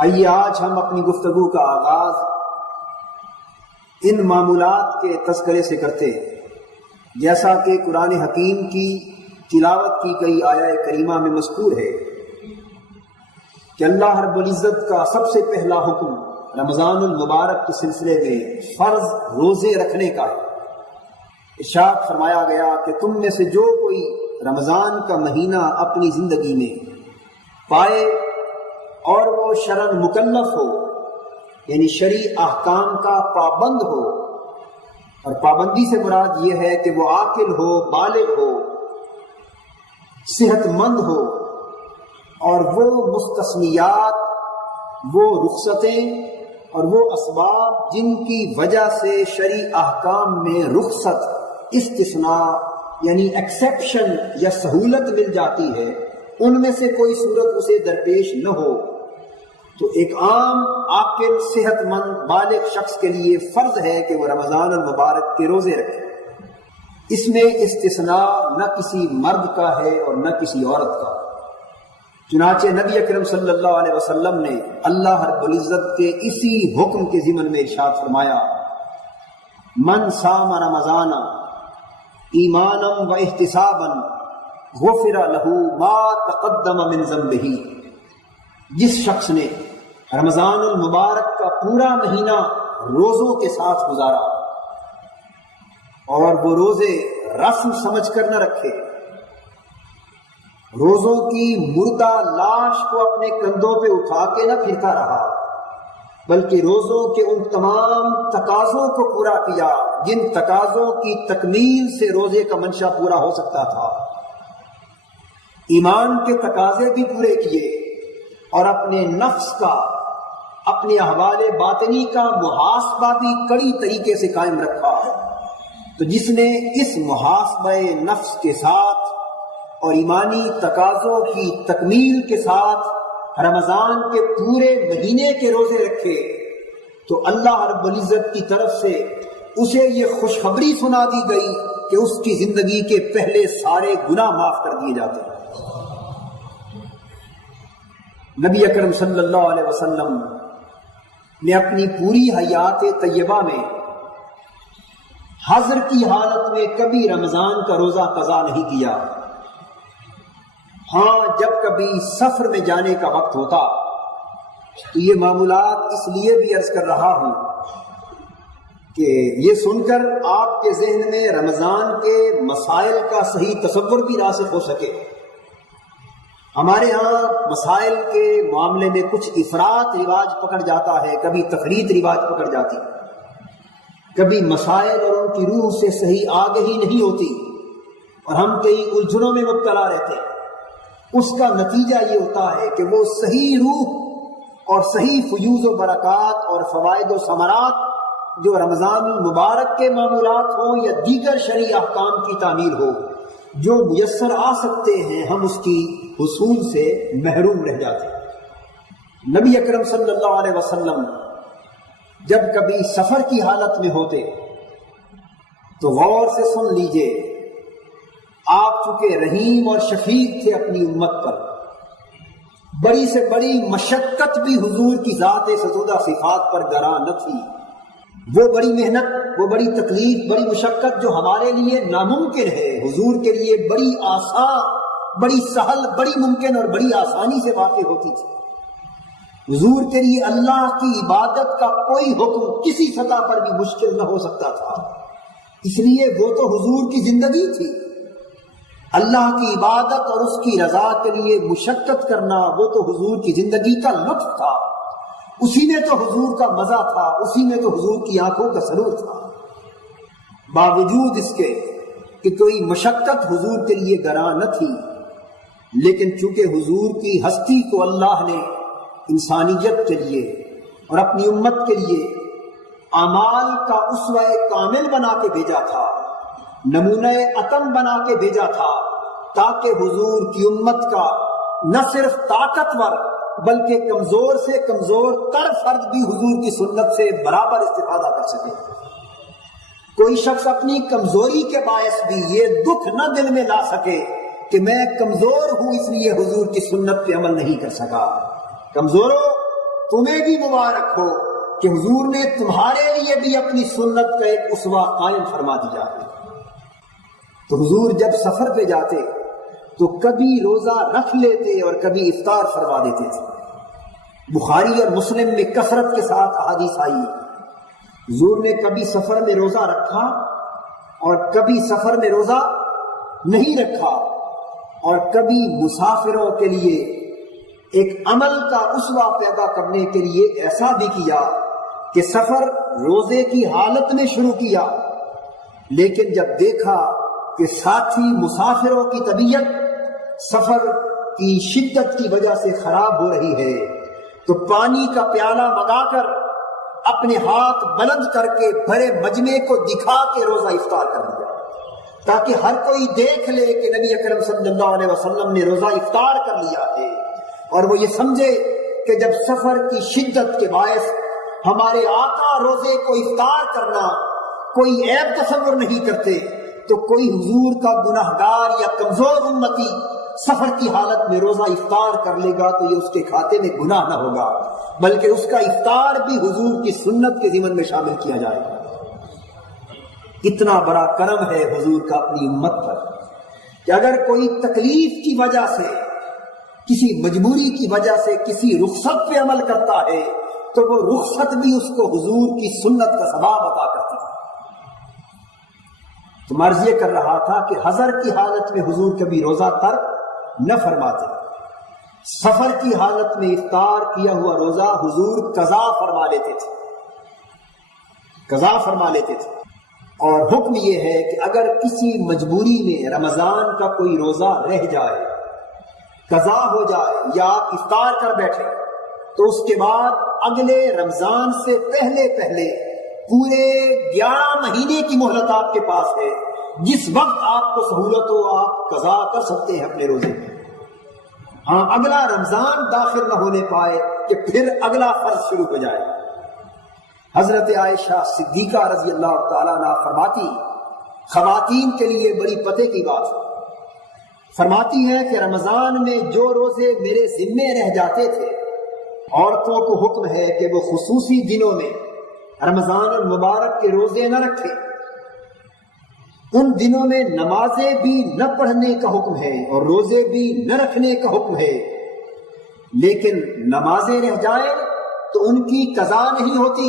آئیے آج ہم اپنی گفتگو کا آغاز ان معمولات کے تذکرے سے کرتے ہیں جیسا کہ قرآن حکیم کی تلاوت کی گئی آیہ کریمہ میں مذکور ہے کہ اللہ رب العزت کا سب سے پہلا حکم رمضان المبارک کے سلسلے میں فرض روزے رکھنے کا ہے۔ ارشاد فرمایا گیا کہ تم میں سے جو کوئی رمضان کا مہینہ اپنی زندگی میں پائے اور وہ شرعاً مکلف ہو، یعنی شرعی احکام کا پابند ہو، اور پابندی سے مراد یہ ہے کہ وہ عاقل ہو، بالغ ہو، صحت مند ہو، اور وہ مستثنیات، وہ رخصتیں اور وہ اسباب جن کی وجہ سے شرعی احکام میں رخصت، استثناء یعنی ایکسیپشن یا سہولت مل جاتی ہے، ان میں سے کوئی صورت اسے درپیش نہ ہو، تو ایک عام عاقل صحت مند بالغ شخص کے لیے فرض ہے کہ وہ رمضان المبارک کے روزے رکھے۔ اس میں استثناء نہ کسی مرد کا ہے اور نہ کسی عورت کا۔ چنانچہ نبی اکرم صلی اللہ علیہ وسلم نے اللہ رب العزت کے اسی حکم کے ضمن میں ارشاد فرمایا، من صام رمضان ایمانا و احتسابا غفر له ما تقدم من ذنبہ، جس شخص نے رمضان المبارک کا پورا مہینہ روزوں کے ساتھ گزارا اور وہ روزے رسم سمجھ کر نہ رکھے، روزوں کی مردہ لاش کو اپنے کندھوں پہ اٹھا کے نہ پھرتا رہا، بلکہ روزوں کے ان تمام تقاضوں کو پورا کیا جن تقاضوں کی تکمیل سے روزے کا منشا پورا ہو سکتا تھا، ایمان کے تقاضے بھی پورے کیے اور اپنے نفس کا، اپنے احوال باطنی کا محاسبہ بھی کڑی طریقے سے قائم رکھا۔ تو جس نے اس محاسبہ نفس کے ساتھ اور ایمانی تقاضوں کی تکمیل کے ساتھ رمضان کے پورے مہینے کے روزے رکھے، تو اللہ رب العزت کی طرف سے اسے یہ خوشخبری سنا دی گئی کہ اس کی زندگی کے پہلے سارے گناہ معاف کر دیے جاتے ہیں۔ نبی اکرم صلی اللہ علیہ وسلم نے اپنی پوری حیات طیبہ میں حضر کی حالت میں کبھی رمضان کا روزہ قضا نہیں کیا۔ ہاں، جب کبھی سفر میں جانے کا وقت ہوتا تو یہ معمولات اس لیے بھی عرض کر رہا ہوں کہ یہ سن کر آپ کے ذہن میں رمضان کے مسائل کا صحیح تصور بھی راسخ ہو سکے۔ ہمارے ہاں مسائل کے معاملے میں کچھ افراط رواج پکڑ جاتا ہے، کبھی تفریط رواج پکڑ جاتی، کبھی مسائل اور ان کی روح سے صحیح آگہی نہیں ہوتی اور ہم کئی الجھنوں میں مبتلا رہتے ہیں۔ اس کا نتیجہ یہ ہوتا ہے کہ وہ صحیح روح اور صحیح فیوز و برکات اور فوائد و ثمرات جو رمضان المبارک کے معمولات ہوں یا دیگر شرعی احکام کی تعمیل ہو جو میسر آ سکتے ہیں، ہم اس کی حصول سے محروم رہ جاتے ہیں۔ نبی اکرم صلی اللہ علیہ وسلم جب کبھی سفر کی حالت میں ہوتے تو غور سے سن لیجئے، آپ چونکہ رحیم اور شفیق تھے اپنی امت پر، بڑی سے بڑی مشقت بھی حضور کی ذات ستودہ صفات پر گراں نہ تھی۔ وہ بڑی محنت، وہ بڑی تکلیف، بڑی مشقت جو ہمارے لیے ناممکن ہے، حضور کے لیے بڑی آسان، بڑی سہل، بڑی ممکن اور بڑی آسانی سے واقع ہوتی تھی۔ حضور کے لیے اللہ کی عبادت کا کوئی حکم کسی سطح پر بھی مشکل نہ ہو سکتا تھا، اس لیے وہ تو حضور کی زندگی تھی۔ اللہ کی عبادت اور اس کی رضا کے لیے مشقت کرنا وہ تو حضور کی زندگی کا لطف تھا، اسی میں تو حضور کا مزہ تھا، اسی میں تو حضور کی آنکھوں کا سرور تھا۔ باوجود اس کے کہ کوئی مشقت حضور کے لیے گراں نہ تھی، لیکن چونکہ حضور کی ہستی کو اللہ نے انسانیت کے لیے اور اپنی امت کے لیے اعمال کا اسوہ کامل بنا کے بھیجا تھا، نمونہ اتم بنا کے بھیجا تھا، تاکہ حضور کی امت کا نہ صرف طاقتور بلکہ کمزور سے کمزور تر فرد بھی حضور کی سنت سے برابر استفادہ کر سکے۔ کوئی شخص اپنی کمزوری کے باعث بھی یہ دکھ نہ دل میں لا سکے کہ میں کمزور ہوں اس لیے حضور کی سنت پہ عمل نہیں کر سکا۔ کمزوروں، تمہیں بھی مبارک ہو کہ حضور نے تمہارے لیے بھی اپنی سنت کا ایک اسوہ قائم فرما دیا ہے۔ تو حضور جب سفر پہ جاتے تو کبھی روزہ رکھ لیتے اور کبھی افطار فرما دیتے تھے۔ بخاری اور مسلم میں کثرت کے ساتھ احادیث آئی ہے، حضور نے کبھی سفر میں روزہ رکھا اور کبھی سفر میں روزہ نہیں رکھا، اور کبھی مسافروں کے لیے ایک عمل کا اسوہ پیدا کرنے کے لیے ایسا بھی کیا کہ سفر روزے کی حالت میں شروع کیا، لیکن جب دیکھا کہ ساتھی مسافروں کی طبیعت سفر کی شدت کی وجہ سے خراب ہو رہی ہے تو پانی کا پیالہ منگا کر اپنے ہاتھ بلند کر کے بھرے مجمع کو دکھا کے روزہ افطار کر دیا، تاکہ ہر کوئی دیکھ لے کہ نبی اکرم صلی اللہ علیہ وسلم نے روزہ افطار کر لیا ہے، اور وہ یہ سمجھے کہ جب سفر کی شدت کے باعث ہمارے آقا روزے کو افطار کرنا کوئی عیب تصور نہیں کرتے، تو کوئی حضور کا گناہگار یا کمزور امتی سفر کی حالت میں روزہ افطار کر لے گا تو یہ اس کے کھاتے میں گناہ نہ ہوگا، بلکہ اس کا افطار بھی حضور کی سنت کے ضمن میں شامل کیا جائے گا۔ اتنا بڑا کرم ہے حضور کا اپنی امت پر کہ اگر کوئی تکلیف کی وجہ سے، کسی مجبوری کی وجہ سے کسی رخصت پہ عمل کرتا ہے تو وہ رخصت بھی اس کو حضور کی سنت کا ثواب عطا کرتی ہے۔ تو مرض یہ کر رہا تھا کہ حضر کی حالت میں حضور کبھی روزہ ترک نہ فرماتے، سفر کی حالت میں افطار کیا ہوا روزہ حضور قضا فرما لیتے تھے، قضا فرما لیتے تھے۔ اور حکم یہ ہے کہ اگر کسی مجبوری میں رمضان کا کوئی روزہ رہ جائے، قضا ہو جائے یا آپ افطار کر بیٹھے تو اس کے بعد اگلے رمضان سے پہلے پورے 11 مہینے کی مہلت آپ کے پاس ہے، جس وقت آپ کو سہولت ہو آپ قضا کر سکتے ہیں اپنے روزے میں۔ ہاں، اگلا رمضان داخل نہ ہونے پائے کہ پھر اگلا فرض شروع ہو جائے۔ حضرت عائشہ صدیقہ رضی اللہ تعالیٰ عنہ فرماتی، خواتین کے لیے بڑی پتے کی بات ہے، فرماتی ہے کہ رمضان میں جو روزے میرے ذمے رہ جاتے تھے، عورتوں کو حکم ہے کہ وہ خصوصی دنوں میں رمضان المبارک کے روزے نہ رکھے، ان دنوں میں نمازیں بھی نہ پڑھنے کا حکم ہے اور روزے بھی نہ رکھنے کا حکم ہے، لیکن نمازیں رہ جائیں تو ان کی قضا نہیں ہوتی،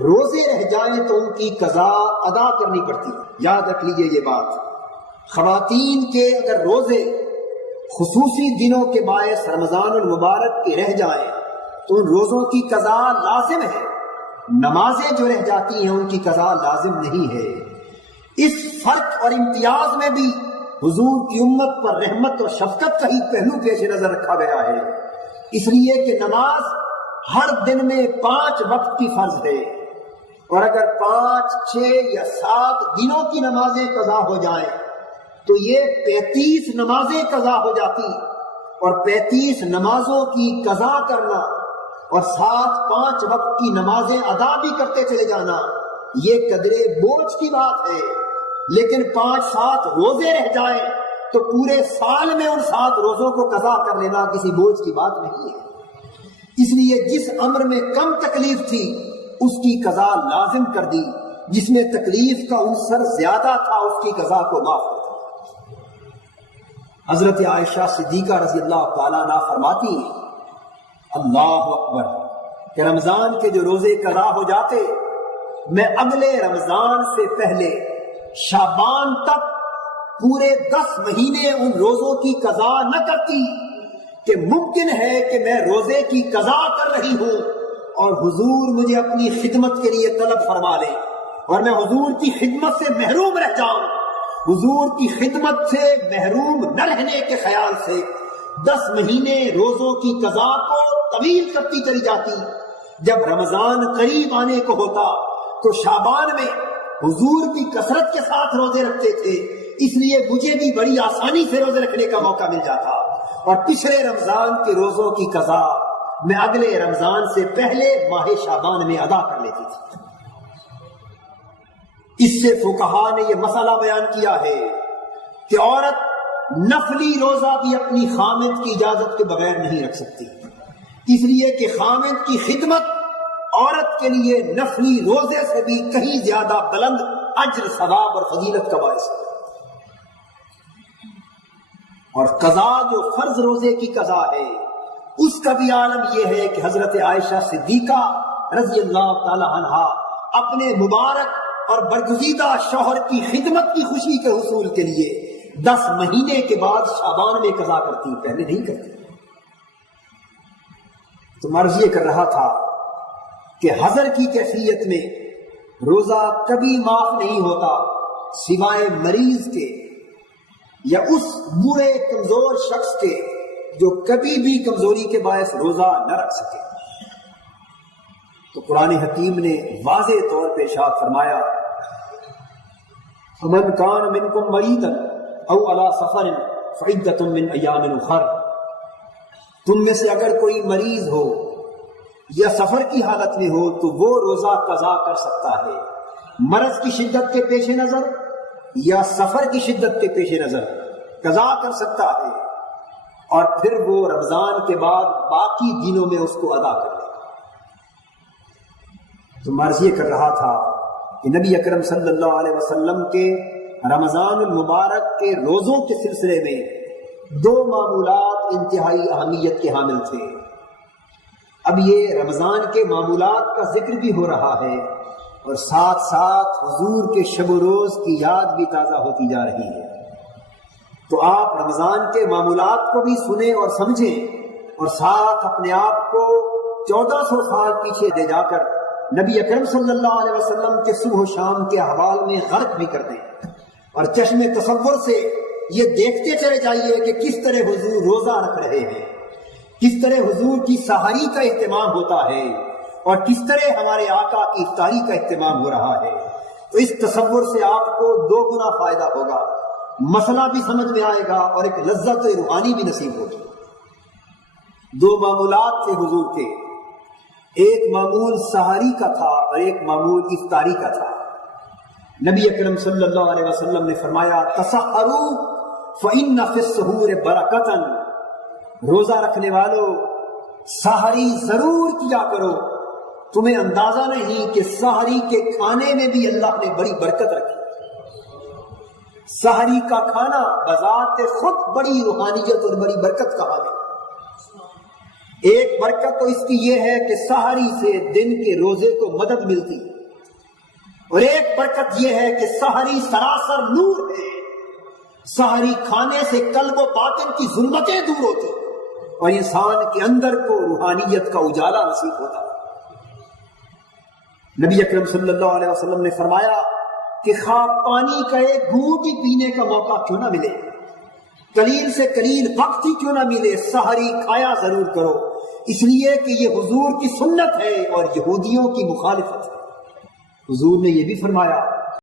روزے رہ جائیں تو ان کی قضا ادا کرنی پڑتی۔ یاد رکھ لیجئے یہ بات، خواتین کے اگر روزے خصوصی دنوں کے باعث رمضان المبارک کے رہ جائیں تو ان روزوں کی قضا لازم ہے، نمازیں جو رہ جاتی ہیں ان کی قضا لازم نہیں ہے۔ اس فرق اور امتیاز میں بھی حضور کی امت پر رحمت اور شفقت کا ہی پہلو پیش نظر رکھا گیا ہے، اس لیے کہ نماز ہر دن میں 5 وقت کی فرض ہے، اور اگر 5، 6 یا 7 دنوں کی نمازیں قضا ہو جائیں تو یہ 35 نمازیں قضا ہو جاتی، اور 35 نمازوں کی قضا کرنا اور 7 وقت کی نمازیں ادا بھی کرتے چلے جانا یہ قدرے بوجھ کی بات ہے، لیکن 5-7 روزے رہ جائیں تو پورے سال میں ان 7 روزوں کو قضا کر لینا کسی بوجھ کی بات نہیں ہے۔ اس لیے جس امر میں کم تکلیف تھی اس کی قضا لازم کر دی، جس میں تکلیف کا عنصر زیادہ تھا اس کی قضا کو معاف کر دی۔ حضرت عائشہ صدیقہ رضی اللہ تعالیٰ عنہ فرماتی، اللہ اکبر، کہ رمضان کے جو روزے قضا ہو جاتے میں اگلے رمضان سے پہلے شعبان تک پورے 10 مہینے ان روزوں کی قضا نہ کرتی، کہ ممکن ہے کہ میں روزے کی قضا کر رہی ہوں اور حضور مجھے اپنی خدمت کے لیے طلب فرما لے اور میں حضور کی خدمت سے محروم رہ جاؤں۔ حضور کی خدمت سے محروم نہ رہنے کے خیال سے 10 مہینے روزوں کی قضا کو طویل کرتی چلی جاتی۔ جب رمضان قریب آنے کو ہوتا تو شعبان میں حضور بھی کثرت کے ساتھ روزے رکھتے تھے، اس لیے مجھے بھی بڑی آسانی سے روزے رکھنے کا موقع مل جاتا، اور پچھلے رمضان کے روزوں کی قضا میں اگلے رمضان سے پہلے ماہ شعبان میں ادا کر لیتی تھی۔ اس سے فقہا نے یہ مسئلہ بیان کیا ہے کہ عورت نفلی روزہ بھی اپنی خامد کی اجازت کے بغیر نہیں رکھ سکتی، اس لیے کہ خامد کی خدمت عورت کے لیے نفلی روزے سے بھی کہیں زیادہ بلند اجر ثواب اور فضیلت کا باعث ہے۔ اور قضا جو فرض روزے کی قضا ہے اس کا بھی عالم یہ ہے کہ حضرت عائشہ صدیقہ رضی اللہ تعالی عنہا اپنے مبارک اور برگزیدہ شوہر کی خدمت کی خوشی کے حصول کے لیے 10 مہینے کے بعد شعبان میں قضا کرتی، پہلے نہیں کرتی۔ تو عرض یہ کر رہا تھا کہ حضر کی کیفیت میں روزہ کبھی معاف نہیں ہوتا سوائے مریض کے یا اس بوڑھے کمزور شخص کے جو کبھی بھی کمزوری کے باعث روزہ نہ رکھ سکے۔ تو قرآن حکیم نے واضح طور پہ ارشاد فرمایا فَمَنْ كَانَ مِنْكُمْ مَرِيضًا أَوْ عَلَى سَفَرٍ فَعِدَّةٌ مِّنْ أَيَّامٍ أُخَرَ، تم میں سے اگر کوئی مریض ہو یا سفر کی حالت میں ہو تو وہ روزہ قضا کر سکتا ہے، مرض کی شدت کے پیش نظر یا سفر کی شدت کے پیش نظر قضا کر سکتا ہے، اور پھر وہ رمضان کے بعد باقی دنوں میں اس کو ادا کر لے گا۔ تو مرض یہ کر رہا تھا کہ نبی اکرم صلی اللہ علیہ وسلم کے رمضان المبارک کے روزوں کے سلسلے میں 2 معمولات انتہائی اہمیت کے حامل تھے۔ اب یہ رمضان کے معمولات کا ذکر بھی ہو رہا ہے اور ساتھ ساتھ حضور کے شب و روز کی یاد بھی تازہ ہوتی جا رہی ہے۔ تو آپ رمضان کے معمولات کو بھی سنیں اور سمجھیں اور ساتھ اپنے آپ کو 1400 سال پیچھے لے جا کر نبی اکرم صلی اللہ علیہ وسلم کے صبح و شام کے احوال میں غرق بھی کر دیں اور چشم تصور سے یہ دیکھتے چلے جائیے کہ کس طرح حضور روزہ رکھ رہے ہیں، کس طرح حضور کی سحری کا اہتمام ہوتا ہے اور کس طرح ہمارے آقا کی افطاری کا اہتمام ہو رہا ہے۔ تو اس تصور سے آپ کو 2 گنا فائدہ ہوگا، مسئلہ بھی سمجھ میں آئے گا اور ایک لذت روحانی بھی نصیب ہوگی۔ 2 معمولات تھے حضور کے، ایک معمول سحری کا تھا اور ایک معمول افطاری کا تھا۔ نبی اکرم صلی اللہ علیہ وسلم نے فرمایا تسحروا فإن فی السحور برکۃ، روزہ رکھنے والوں سحری ضرور کیا کرو، تمہیں اندازہ نہیں کہ سحری کے کھانے میں بھی اللہ نے بڑی برکت رکھی۔ سحری کا کھانا بذات خود بڑی روحانیت اور بڑی برکت کا حامل۔ ایک برکت تو اس کی یہ ہے کہ سحری سے دن کے روزے کو مدد ملتی، اور ایک برکت یہ ہے کہ سحری سراسر نور ہے، سحری کھانے سے قلب و باطن کی ظلمتیں دور ہوتی اور انسان کے اندر کو روحانیت کا اجالا نصیب ہوتا۔ نبی اکرم صلی اللہ علیہ وسلم نے فرمایا کہ خواہ پانی کا ایک گھونٹ ہی پینے کا موقع کیوں نہ ملے، قلیل سے قلیل وقت ہی کیوں نہ ملے، سحری کھایا ضرور کرو، اس لیے کہ یہ حضور کی سنت ہے اور یہودیوں کی مخالفت ہے۔ حضور نے یہ بھی فرمایا